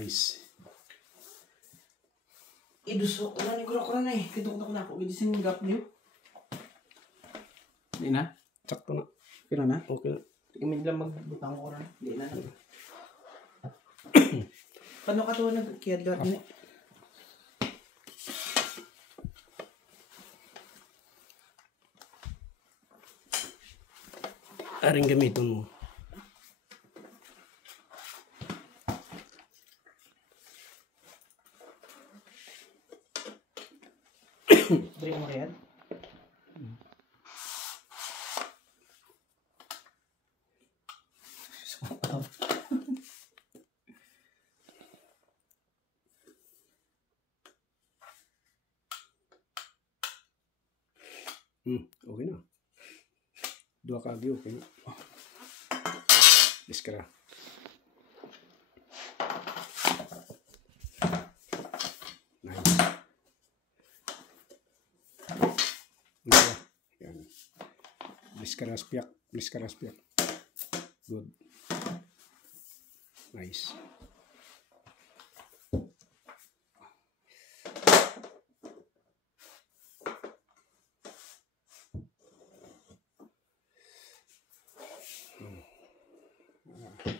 Nice. Iduso, wala ni kura-kura na eh. Kitok na ako. Gidising gap niyo. Di na? Sakto na. Okay na? Okay na. Imig lang magbutang ko rin. Di na. Paano ka ito nagkiyad-gat niya? Aring gamiton mo. Beri mo yan? Okay na. Dua kagi okay na. Iskara. Nice. Yan. Iskara spiak. Iskara spiak. Good. Nice.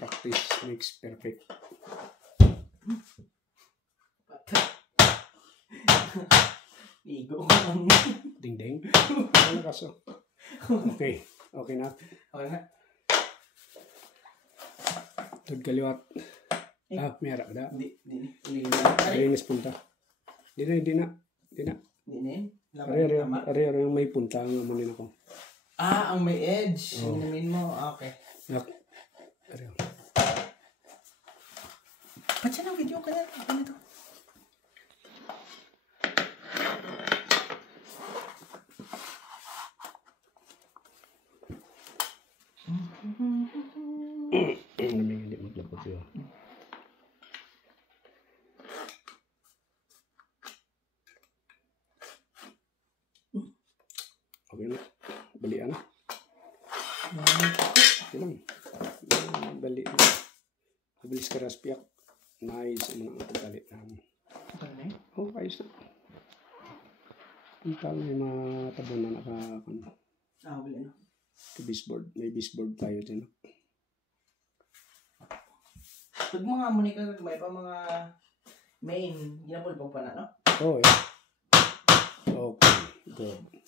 Practice makes perfect. Igo. Ding ding. Ano kaso? Okay. Okay na. Okay na. Tod kaliwat. Mera ada. Di na. Linis punta. Di na. Ari yung may punta nga mo nila ko. Ang may edge. Inamin mo. Okay. Ari. Ba't siya ng video ka na? Ano ito? Naming hindi maglapot siya. Okay na. Balian. Okay lang. Bali na. Mabilis ka raspiak. Nice. Ano ang pagkalit na. Oh, ayos na. Ang tawag may matabo na nakakan. Bali na. Baseboard. May baseboard tayo din. Pag mga muni ka, may pa mga main, ginapul pa na, no? Oh, yeah. Okay. Good.